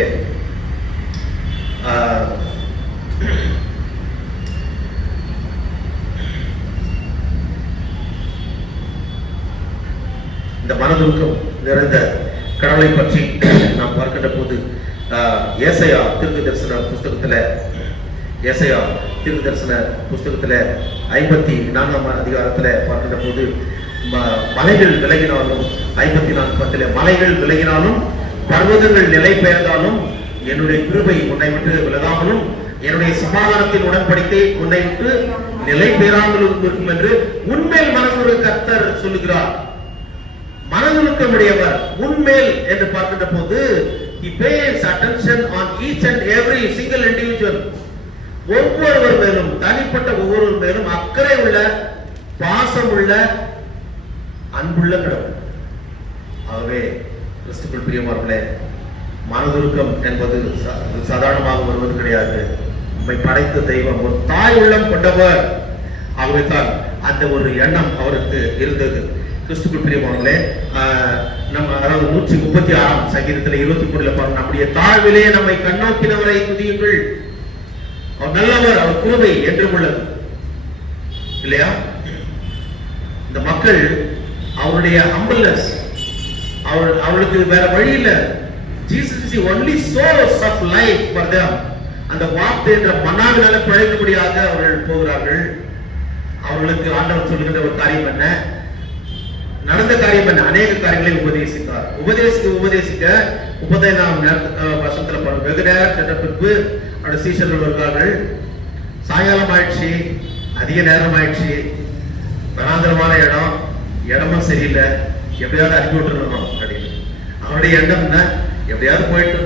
இந்த மனதுருக்கம் நிறைந்த கடவுளை பற்றி நாம் பார்க்கின்ற போது ஏசாயா தீர்க்க தரிசன புஸ்தகத்துல 54 அதிகாரத்துல பார்க்கின்ற போது மலைகள் விலகினாலும் 54:10 மலைகள் விலகினாலும் பர்வதங்கள் நிலை பெயர்ந்தாலும் என்னுடைய கிருபை உன்னை விட்டு விலகாமலும் என்னுடைய சமாதானத்தின் உடன்படிக்கை உன்னை விட்டு நிலை பெறாமலும் இருக்கும் என்று உன்மேல் மனதுரு கர்த்தர் சொல்லுகிறார். மனதுருக்கமுடையவர் உன்மேல் என்று பார்க்கின்ற போது he pays attention on each and every single individual. ஒவ்வொருவர் மேலும், தனிப்பட்ட ஒவ்வொருவர் மேலும் அக்கறை உள்ள, பாசம் உள்ள, அன்புள்ள கடவுள். ஆகவே கிறிஸ்துக்குள் பிரியமானவர்களே, மனதுருக்கம் என்பது சாதாரணமாக வருவது கிடையாது. நம்மை படைத்த தெய்வம் ஒரு தாய் உள்ளம் கொண்டவர். ஆகவே தான் அந்த ஒரு எண்ணம் அவருக்கு இருந்தது. கிறிஸ்துக்குள் பிரியமானவர்களே, நம்ம 136 சங்கீதத்துல 23 பாருங்க, நம்முடைய தாழ்விலே நம்மை கண்ணோக்கினவரை துதியுங்கள், அவர் நல்லவர், அவர் கிருபை என்றும் உள்ளது. இல்லையா? இந்த மக்கள் அவருடைய ஹம்பிள்னஸ், அவர்களுக்கு வேற வழி இல்ல. Jesus is the only source of life for them. அந்த வார்த்தை என்ற மன்னாவினால பிழைக்கும்படியாக அவர்கள் போகிறார்கள். அவர்களுக்கு ஆண்டவர் சொல்லுகின்ற ஒரு காரியம் என்ன? நடந்த காரியம் என்ன? அநேக காரியங்களை உபதேசித்தார். உபதேசிக்க 35 வசனத்துல பாருங்க, வெகு நேரம் சென்ற பின்பு அவருடைய சீஷர்கள் வருகிறார்கள். சாயங்காலம் ஆயிடுச்சு, அதிக நேரம் ஆயிடுச்சு, வனாந்தரமான இடமும் சரியில்லை, எப்படியாவது அனுப்பி விட்டுருக்கணும் அப்படின்னு அவருடைய எண்ணம் என்ன? எப்படியாவது போயிட்டு.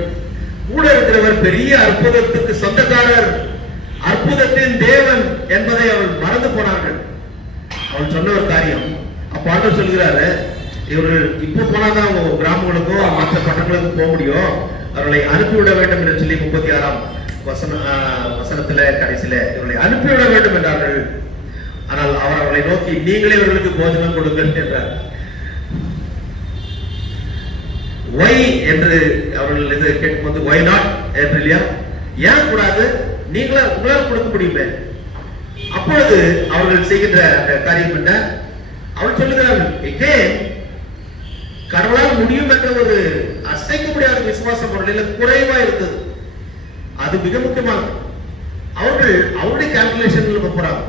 கூட இருக்கிறவர் பெரிய அற்புதத்துக்கு சொந்தக்காரர், அற்புதத்தின் தேவன் என்பதை அவள் மறந்து போனார்கள். அவள் சொன்ன ஒரு காரியம், அப்ப ஆண்டவர் சொல்கிறாரு, இவர்கள் இப்ப போனாதான் கிராமங்களுக்கும் மற்ற பட்டணங்களுக்கும் போக முடியும், அவர்களை அனுப்பிவிட வேண்டும் என்று சொல்லி 36 வசனத்துல கடைசியில இவர்களை அனுப்பிவிட வேண்டும் என்றார்கள். ஆனால் அவர் அவர்களை நோக்கி நீங்களே இவர்களுக்கு போஜனம் கொடுங்கள் என்றார். ஒய் என்று அவர்கள் இது கேட்கும்போது ஒய் நாட் என்று இல்லையா, ஏன் கூடாது, உங்களால் கொடுக்க முடியுமே. அப்பொழுது அவர்கள் செய்கின்ற காரியம் என்ன? அவள் சொல்லுகிறார்கள், கடவுளால் முடியும் என்ற ஒரு அசைக்க முடியாத விசுவாசம் அவர்களில் குறைவா இருந்தது. அது மிக முக்கியமானது. அவருடைய கால்குலேஷன்ல போறாங்க.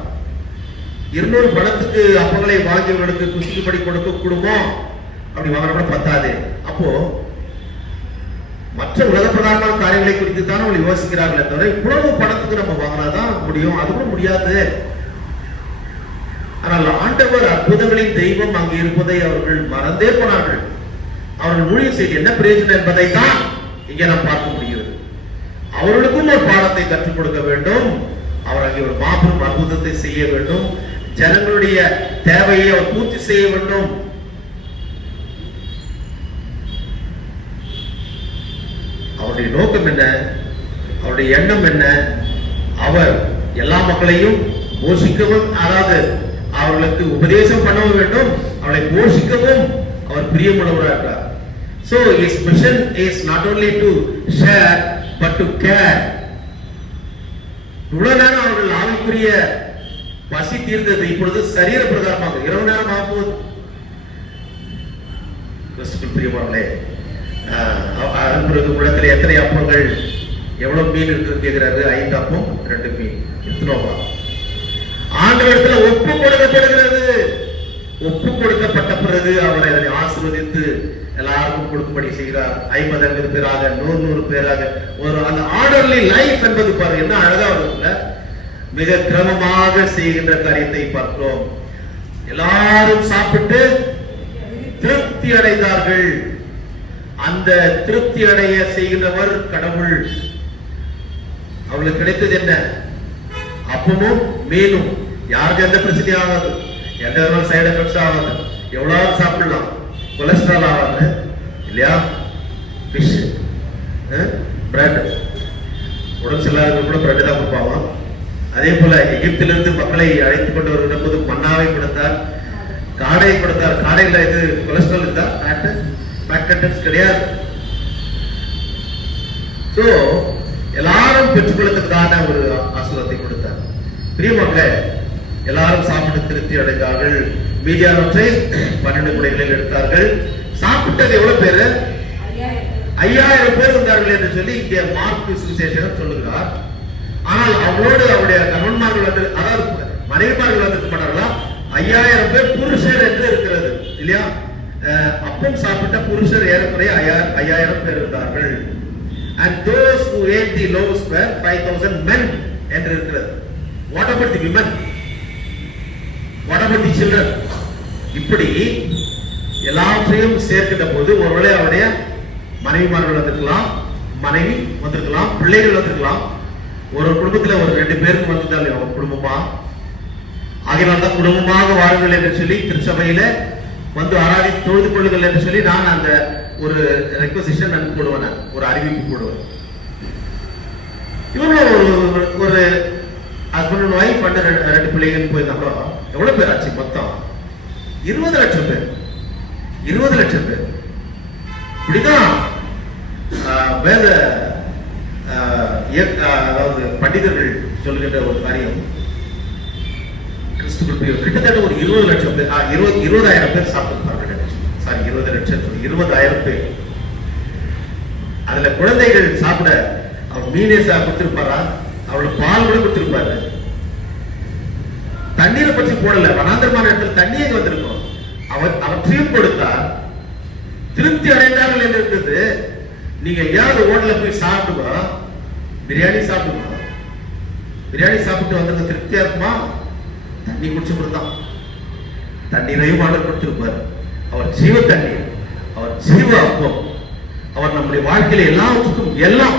200 பணத்துக்கு அப்பங்களை வாங்கியவர்களுக்கு குசிக்கும்படி கொடுக்க கூடுமோ? அப்படி வாங்கின பத்தாது. அப்போ மற்ற உலக பிரதானமான காரியங்களை குறித்து தான் அவர்கள் யோசிக்கிறார்களே தவிர இவ்வளவு பணத்துக்கு நம்ம வாங்கினாதான் முடியும், அது கூட முடியாது. ஆனால் ஆண்டவர் அற்புதங்களின் தெய்வம் அங்கே இருப்பதை அவர்கள் மறந்தே போனார்கள். அவர்கள் ஊழியம் செய்து என்ன பிரயோஜனம் என்பதை தான் இங்கே நாம் பார்க்க முடிகிறது. அவர்களுக்கும் ஒரு பாடத்தை கற்றுக் கொடுக்க வேண்டும். அவர் அங்கே ஒரு மாபெரும் அற்புதத்தை செய்ய வேண்டும். ஜனங்களுடைய தேவையை அவர் பூர்த்தி செய்ய வேண்டும். அவருடைய நோக்கம் என்ன? அவருடைய எண்ணம் என்ன? அவர் எல்லா மக்களையும் போஷிக்கவும், அதாவது அவர்களுக்கு உபதேசம் பண்ணவும் வேண்டும், அவர்களை போஷிக்கவும் அவர் பிரியமுள்ளவராக இருக்கிறார். So his mission is not only to share but to care. இவ்வளவு நேரம் அவர்கள் ஆவிக்குரிய பசி தீர்ந்தது. இப்பொழுது சரீர பிரகாரமாக இரவு நேரம் ஆகும்போது கிறிஸ்துக்குள் பிரியமானவர்களே, உலகத்தில் எத்தனை அப்பங்கள் எவ்வளவு மீன் இருக்குன்னு கேட்கிறாரு. 5 அப்பம் 2 மீன். எத்தனோவா ஆண்டவரிடத்துல ஒப்பு கொடுக்கப்படுகிறது. ஒப்பு கொடுக்கப்பட்ட பிறகு அவரை அதனை ஆசீர்வதித்து எல்லாருக்கும் கொடுக்கும்படி செய்கிறார். 50 பேராக 100 பேராக ஒரு அந்த ஆர்டர்லி லைஃப் என்பது பாருங்க என்ன அழகா வருதுல்ல. மிக கிரமமாக செய்கின்ற காரியத்தை பார்க்கிறோம். எல்லாரும் சாப்பிட்டு திருப்தி அடைந்தார்கள். அந்த திருப்தி அடைய செய்கின்றவர் கடவுள். அவளுக்கு கிடைத்தது என்ன? அப்பமும் மீனும். யாருக்கு எந்த பிரச்சனையும் ஆகாது, எந்த சைடு எஃபெக்ட்ஸ் ஆகாது, எவ்வளவு சாப்பிடலாம், கொலஸ்ட்ரால் ஆகாது இல்லையா. ஃபிஷ், பிரெட், உடம்பு சரியில்லாதவங்க கூட பிரெட் தான் கொடுப்பாங்க. அதே போல எகிப்திலிருந்து மக்களை அழைத்துக் கொண்டு வருகிற போது மன்னாவை கொடுத்தார், காடையை கொடுத்தார். காடையில இது கொலஸ்ட்ரால் இருந்தா ஃபேட் கண்டென்ட்ஸ் கிடையாது. சோ எல்லாரும் பெற்றுக்கொள்ளத்தக்கான ஒரு ஆசீர்வாதத்தை கொடுத்தார். பிரியமக்களே, எல்லாரும் சாப்பிட்டு திருப்தி அடைந்தார்கள். மீதியானவற்றை 12 குடைகளில் எடுத்தார்கள். சாப்பிட்டது எவ்வளவு பேரு? 5000 பேர் இருந்தார்கள் என்று சொல்லி இங்கே மார்க் சுவிசேஷகர் சொல்லுகிறார். ஆனால் அவளோடு அவருடைய கணவன்மார்கள் வந்து, அதாவது மனைவிமார்கள் வந்து பண்ணார்களா? 5000 பேர் புருஷர் என்று இருக்கிறது இல்லையா. அப்பம் சாப்பிட்ட புருஷர் ஏறக்குறைய 5000 பேர் இருந்தார்கள். And those who ate the loaves were 5000 men என்று இருக்கிறது. What about the women? What about the children? இப்படி எல்லாத்தையும் சேர்க்கின்ற போது ஒருவேளை அவருடைய மனைவிமார்கள் வந்திருக்கலாம், மனைவி வந்திருக்கலாம், பிள்ளைகள் வந்திருக்கலாம். ஒரு குடும்பத்தில் ஒரு 2 பேருக்கு வந்திருந்தாலே அவங்க குடும்பமா. ஆகையால் தான் குடும்பமாக வாருங்கள் என்று சொல்லி திருச்சபையில வந்து ஆராதி தொழுது கொள்ளுங்கள் என்று சொல்லி நான் அந்த ஒரு ரெக்வசிஷன் நான் போடுவேன், ஒரு அறிவிப்பு போடுவேன். இவங்க ஒரு ஹஸ்பண்ட் அண்ட் ஒய்ஃப் வந்து 2 பிள்ளைகள் போயிருந்தாங்களோ எவ்வளவு பேர் ஆச்சு? மொத்தம் 20 லட்சம் பேர். 20 லட்சம் பேர். இப்படிதான் வேத அதாவது பண்டிதர்கள் சொல்லுகின்ற ஒரு காரியம். கிட்டத்தட்ட ஒரு 20 லட்சம் பேர், 20,000 பேர் சாப்பிட்டிருப்பார்கள். சாரி, 20 லட்சம் 20,000 பேர். அதுல குழந்தைகள் சாப்பிட அவர் மீனே கொடுத்திருப்பாரா? அவளுக்கு பால் கூட கொடுத்திருப்பாரு. தண்ணீரை பற்றி போடல, வனாந்தரமான இடத்துல தண்ணியை வந்திருக்கும். அவற்றையும் கொடுத்தார். திருப்தி அடைந்தார்கள் என்று இருந்தது. நீங்க எங்கேயாவது ஹோட்டல்ல போய் சாப்பிடுவா, பிரியாணி சாப்பிடுவா, பிரியாணி சாப்பிட்டு வந்தது திருப்தியா இருக்குமா? தண்ணி குடிச்சு கொடுத்தான். தண்ணீரையும் ஆர்டர் கொடுத்திருப்பார். அவர் ஜீவ தண்ணீர், அவர் ஜீவ அப்பம், அவர் நம்முடைய வாழ்க்கையில எல்லாத்துக்கும் எல்லாம்.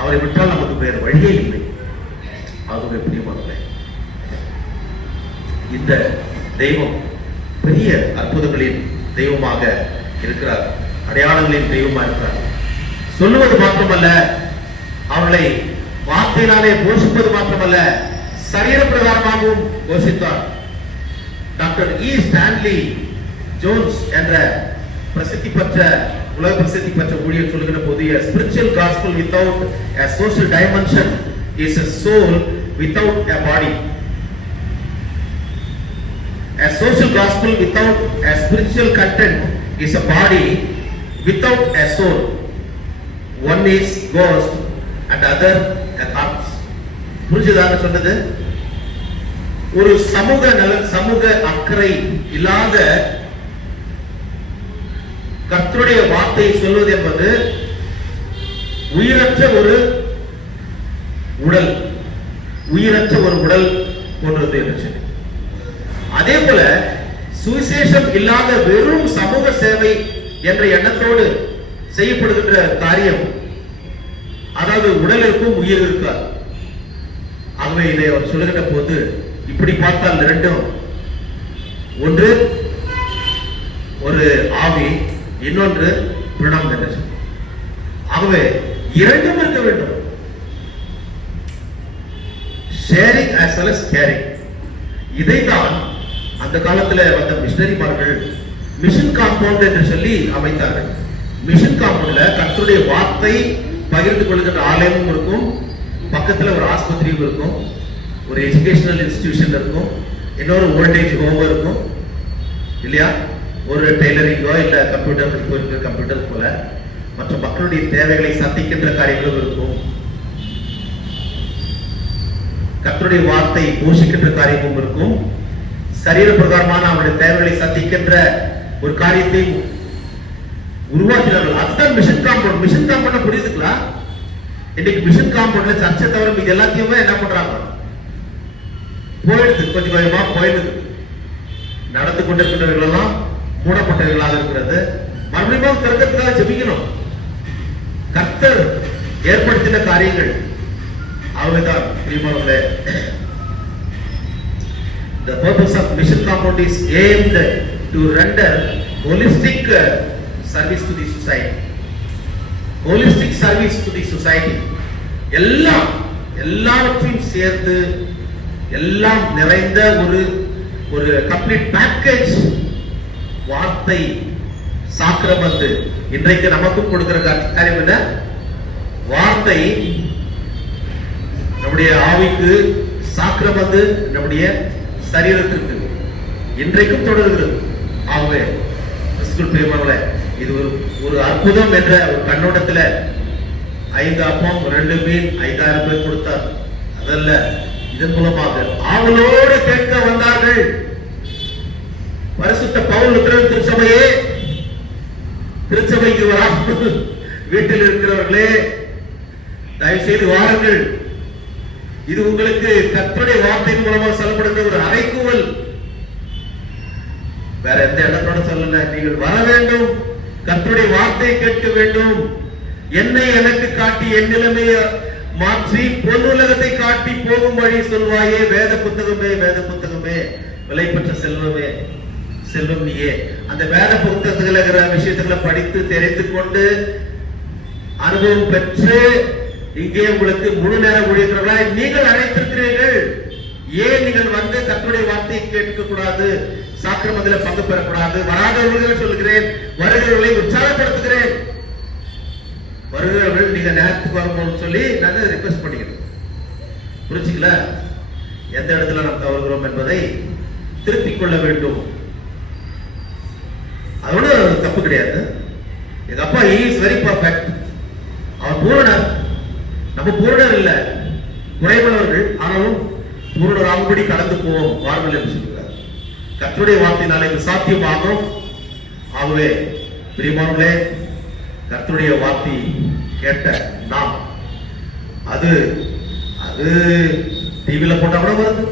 அவரை விட்டால் நமக்கு வேறு வழியே இல்லை. ஆகவே பிரியமானவர்களே, இந்த தெய்வம் பெரிய அற்புதங்களின் தெய்வமாக இருக்கிறார், அடையாளங்களின் தெய்வமாக இருக்கிறார். சொல்லுவது மாத்திரமல்ல, அவர்களை வார்த்தையினாலே போஷிப்பது மாத்திரமல்ல, சரீர பிரகாரமாகவும் போஷித்தார். Doctor E. ஸ்டான்லி ஜோன்ஸ் என்ற பிரசித்தி பெற்ற உலக பிரசித்தி பெற்ற ஊழியர் சொல்லுகிற போது, a spiritual gospel without a social dimension is a soul without a body. A social gospel without a spiritual content is a body without a soul. One is ghost and other a corpse. புரிஞ்சுதாங்க சொன்னது? ஒரு சமூக அக்கறை இல்லாத கர்த்தருடைய வார்த்தையை சொல்வது என்பது உயிரற்ற ஒரு உடல், உயிரற்ற ஒரு உடல் போன்றது என்று சொல்லி. அதே போல சுவிசேஷம் இல்லாத வெறும் சமூக சேவை என்ற எண்ணத்தோடு செய்யப்படுகின்ற காரியம், அதாவது உடல் இருக்கும் உயிர் இருக்காது. ஆகவே இதை அவர் சொல்லுகின்ற போது இப்படி பார்த்தால் ரெண்டும் ஒன்று ஒரு ஆவி, இன்னொன்று பிரணம் என்று சொல்லி. ஆகவே இரண்டும் இருக்க வேண்டும். Sharing as well as caring. இதைத்தான் அந்த காலத்தில் வந்த மிஷனரிமார்கள் மிஷன் காம்பவுண்ட் என்று சொல்லி அமைத்தார்கள். மிஷன் காம்பவுண்ட்ல கர்த்தருடைய வார்த்தை பகிர்ந்து கொள்கின்ற ஆலயமும் இருக்கும், பக்கத்துல ஒரு ஆஸ்பத்திரியும் இருக்கும், ஒரு எஜுகேஷனல் இன்ஸ்டிடியூஷன் இருக்கும், இன்னொரு ஓல்டேஜ் ஹோம் இருக்கும் இல்லையா? ஒரு டெய்லரிங்கோ இல்ல கம்ப்யூட்டர் இருக்கிற கம்ப்யூட்டர் போல மற்ற மக்களுடைய தேவைகளை சந்திக்கின்ற காரியங்களும் இருக்கும். கர்த்தருடைய வார்த்தை போஷிக்கின்ற காரியமும் இருக்கும். சரீர பிரகாரமான அவருடைய தேவைகளை சந்திக்கின்ற ஒரு காரியத்தை உருவாக்கினார்கள். அதுதான் மிஷன் காம்பவுண்ட். மிஷன் காம்பவுண்ட் புரியுதுங்களா? இன்னைக்கு மிஷன் காம்பவுண்ட்ல சர்ச்சை தவிர இது எல்லாத்தையுமே என்ன பண்றாங்க? போயிடுது, கொஞ்சம் கொஞ்சமா போயிடுது. நடந்து கொண்டிருக்கிறவர்கள் எல்லாம் மூடப்பட்டவர்களாக இருக்கிறது. மறுபடியும் திறக்கிறதுக்காக ஜெபிக்கணும். கர்த்தர் ஏற்படுத்தின காரியங்கள் அவைதான் பிரியமானவர்களே. The purpose of mission compound is aimed to render holistic service to the society. Holistic service to the society. எல்லாவற்றையும் சேர்த்து எல்லாம் நிறைந்த ஒரு கம்ப்ளீட் பேக்கேஜ் வார்த்தை சாக்கிரமந்து. இன்றைக்கு நமக்கும் கொடுக்கிற காரியம் என்ன? வார்த்தை நம்முடைய ஆவிக்கு, சாக்கிரமந்து நம்முடைய சரீரத்திற்கு இன்றைக்கும் தொடர்கிறது. ஆகவே பிரியமானவர்களே, இது ஒரு அற்புதம் என்ற ஒரு கண்ணோட்டத்தில் 5 அப்பம் 2 மீன் 5000 பேர் கொடுத்தார். அதல்ல, இதன் மூலமாக ஆவலோடு கேட்க வந்தார்கள். பரிசுத்த பவுல் திருச்சபையே, திருச்சபைக்கு வீட்டில் இருக்கிறவர்களே, தயவு செய்து வாருங்கள். இது உங்களுக்கு கர்த்தருடைய வார்த்தையின் மூலமாக சொல்லப்படுகிற ஒரு அறைகூவல். வேற எந்த இடத்தோட சொல்லல. நீங்கள் வர வேண்டும், கர்த்தருடைய வார்த்தையை கேட்க வேண்டும். என்னை எனக்கு காட்டி என் நிலைமையை மாற்றி பொன்னுலகத்தை காட்டி போகும் வழி சொல்வாயே. வேத புத்தகமே, வேத புத்தகமே, விலை பெற்ற செல்வமே, செல்வம் நீயே. அந்த வேத புத்தகத்துல இருக்கிற விஷயத்துல படித்து தெரிந்து கொண்டு அனுபவம் பெற்று இங்கே உங்களுக்கு முழு நேர ஊழியர்களாய் நீங்கள் அழைத்திருக்கிறீர்கள். ஏன் நீங்கள் வந்து கர்த்தருடைய வார்த்தையை கேட்க கூடாது, சாக்கிரமத்தில் பங்கு பெறக்கூடாது? வராதவர்களை சொல்லுகிறேன், வருகிறவர்களை உற்சாகப்படுத்துகிறேன். வருகிறவர்கள் நீங்க நேரத்துக்கு வரணும்னு சொல்லி நான் ரிக்வெஸ்ட் பண்ணிக்கிறேன். புரிச்சுக்கல? எந்த இடத்துல நாம் தவறுகிறோம் என்பதை திருத்திக் கொள்ள வேண்டும். அதோட தப்பு கிடையாது. எங்க அப்பா இஸ் வெரி பர்ஃபெக்ட். அவர் பூரணர். நம்ம பூரணர் இல்ல, குறைவுள்ளவர்கள். ஆனாலும் பூரணர் ஆகும்படி கடந்து போவோம் வாருங்கள் என்று சொல்கிறார். கர்த்தருடைய வார்த்தையினாலே இது சாத்தியமாகும். ஆகவே பிரியமானவர்களே, கர்த்தருடைய வார்த்தை கேட்ட நாம் அது டிவில போட்டா கூட வருது,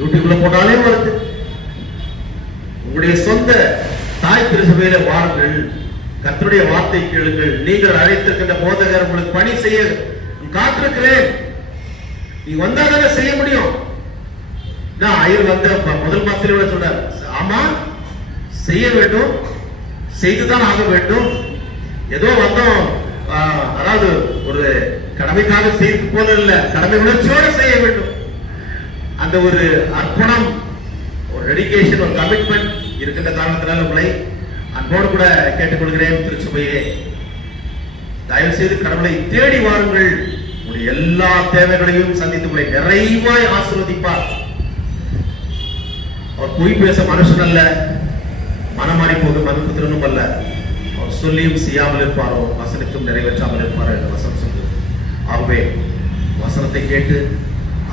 யூடியூப்ல போட்டாலே வருது. உங்களுடைய சொந்த தாய் திருச்சபையில வாருங்கள், கர்த்தருடைய வார்த்தை கேளுங்கள். நீங்கள் அழைத்திருக்கின்ற போதகர் உங்களுக்கு பணி செய்ய காத்திருக்கிறேன். நீ வந்தாதானே செய்ய முடியும். நான் ஐயர் வந்த முதல் மாசத்துல சொன்னார், ஆமா செய்ய வேண்டும், செய்துதான் ஆக வேண்டும். ஏதோ வந்தோம், அதாவது ஒரு கடமைக்காக செய்து போல இல்ல, கடமை உணர்ச்சியோட செய்ய வேண்டும். அந்த ஒரு அர்ப்பணம், ஒரு டெடிகேஷன், ஒரு கமிட்மெண்ட் இருக்கின்ற காரணத்தினால உங்களை அன்போடு கூட கேட்டுக்கொள்கிறேன். திருச்சபையே, தயவு செய்து கடவுளை தேடி வாருங்கள். உங்களுடைய எல்லா தேவைகளையும் சந்தித்து உங்களை நிறைவாய் ஆசீர்வதிப்பார். அவர் பொய் பேச மனுஷன் அல்ல, மனமாறி போக மனுபுத்திரனும் அல்ல. அவர் சொல்லியும் செய்யாமல் இருப்பாரோ, வசனத்தும் நிறைவேற்றாமல் இருப்பாரோ என்று வசனம் சொல்லுது. ஆகவே வசனத்தை கேட்டு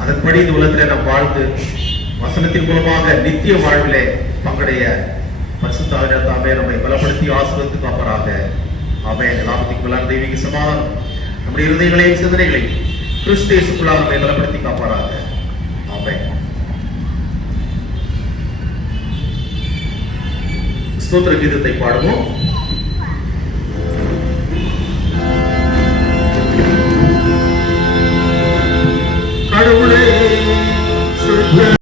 அதன்படி இந்த உலகத்திலே நாம் வாழ்ந்து வசனத்தின் மூலமாக நித்திய வாழ்விலே பங்கடைய பரிசுத்த ஆவியானவர் தாமே நம்மை பலப்படுத்தி ஆசீர்வதித்து காப்பாராக. ஆமென். எல்லாத்துக்கும் மேலான தெய்வீக சமாதானம் நம்முடைய இருதயங்களையும் சிந்தனைகளையும் கிறிஸ்து இயேசுக்குள்ளாக நம்மை பலப்படுத்தி காப்பாராக. ஆமென். ஸ்தோத்திர கீதத்தை பாடுவோம். கடவுளே